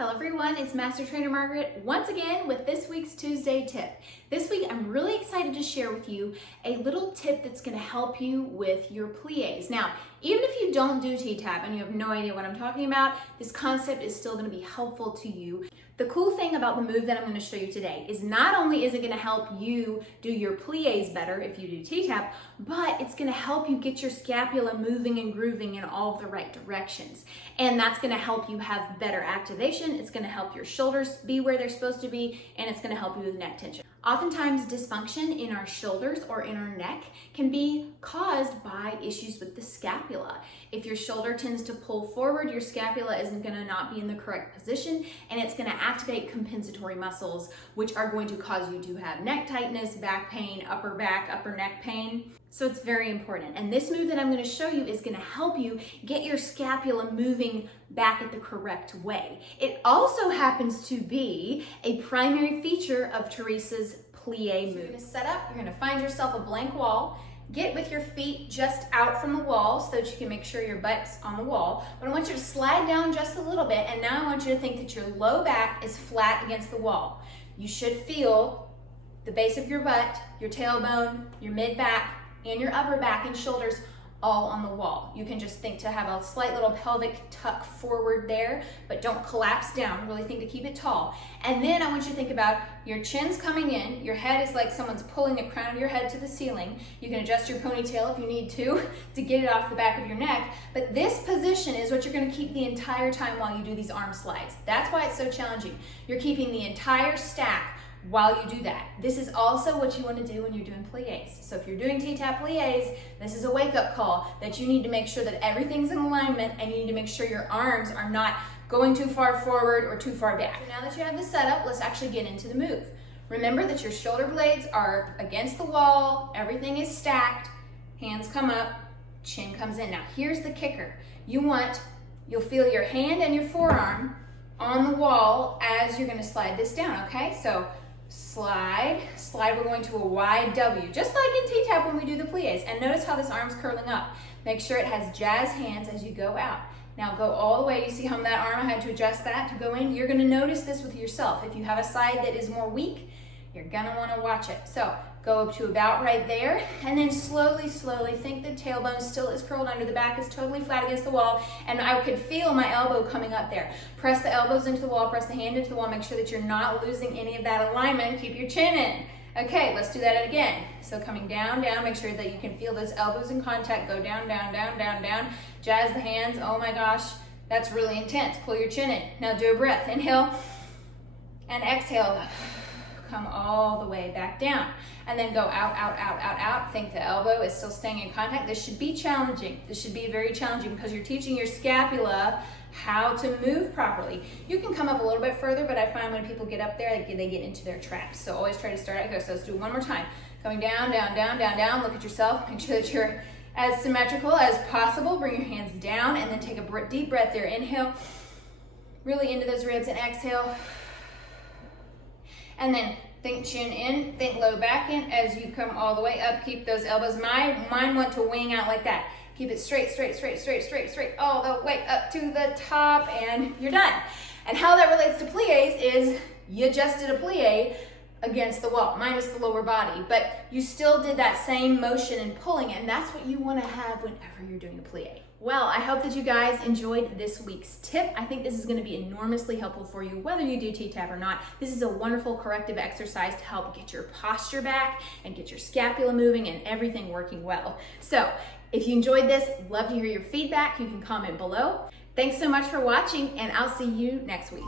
Hello everyone, it's Master Trainer Margaret once again with this week's Tuesday tip. This week I'm really excited to share with you a little tip that's going to help you with your pliés. Now, even if you don't do T-Tapp and you have no idea what I'm talking about, this concept is still going to be helpful to you. The cool thing about the move that I'm going to show you today is not only is it going to help you do your pliés better if you do T-Tapp, but it's going to help you get your scapula moving and grooving in all the right directions. And that's going to help you have better activation. It's going to help your shoulders be where they're supposed to be, and it's going to help you with neck tension. Oftentimes, dysfunction in our shoulders or in our neck can be caused by issues with the scapula. If your shoulder tends to pull forward, your scapula isn't going to not be in the correct position, and it's going to activate compensatory muscles, which are going to cause you to have neck tightness, back pain, upper back, upper neck pain. So it's very important. And this move that I'm going to show you is going to help you get your scapula moving back at the correct way. It also happens to be a primary feature of Teresa's plié move. You're going to set up, you're going to find yourself a blank wall. Get with your feet just out from the wall so that you can make sure your butt's on the wall. But I want you to slide down just a little bit, and now I want you to think that your low back is flat against the wall. You should feel the base of your butt, your tailbone, your mid-back, and your upper back and shoulders all on the wall. You can just think to have a slight little pelvic tuck forward there, but don't collapse down. Really think to keep it tall. And then I want you to think about your chin's coming in, your head is like someone's pulling the crown of your head to the ceiling. You can adjust your ponytail if you need to get it off the back of your neck. But this position is what you're gonna keep the entire time while you do these arm slides. That's why it's so challenging. You're keeping the entire stack while you do that. This is also what you want to do when you're doing pliés. So if you're doing T-Tapp Pliés, this is a wake-up call that you need to make sure that everything's in alignment, and you need to make sure your arms are not going too far forward or too far back. So now that you have this set up, let's actually get into the move. Remember that your shoulder blades are against the wall, everything is stacked, hands come up, chin comes in. Now here's the kicker. You'll feel your hand and your forearm on the wall as you're gonna slide this down, okay? So slide, we're going to a wide W, just like in T-Tapp when we do the pliés. And notice how this arm's curling up. Make sure it has jazz hands as you go out. Now go all the way. You see how that arm, I had to adjust that to go in? You're gonna notice this with yourself. If you have a side that is more weak, you're gonna wanna watch it. So go up to about right there, and then slowly think the tailbone still is curled under, the back is totally flat against the wall, and I could feel my elbow coming up there. Press the elbows into the wall, press the hand into the wall, make sure that you're not losing any of that alignment, keep your chin in. Okay, let's do that again. So coming down, make sure that you can feel those elbows in contact, go down, jazz the hands, oh my gosh, that's really intense, pull your chin in. Now do a breath, inhale, and exhale. Come all the way back down, and then go out. Think the elbow is still staying in contact. This should be challenging. This should be very challenging because you're teaching your scapula how to move properly. You can come up a little bit further, but I find when people get up there, they get into their traps. So always try to start out here. So let's do it one more time. Coming down. Look at yourself. Make sure that you're as symmetrical as possible. Bring your hands down, and then take a deep breath there. Inhale, really into those ribs, and exhale. And then think chin in, think low back in as you come all the way up. Keep those elbows. Mine want to wing out like that. Keep it straight, all the way up to the top, and you're done. And how that relates to pliés is you just did a plié against the wall, minus the lower body, but you still did that same motion and pulling, and that's what you want to have whenever you're doing a plié. Well, I hope that you guys enjoyed this week's tip. I think this is going to be enormously helpful for you, whether you do T-Tapp or not. This is a wonderful corrective exercise to help get your posture back and get your scapula moving and everything working well. So if you enjoyed this, love to hear your feedback. You can comment below. Thanks so much for watching, and I'll see you next week.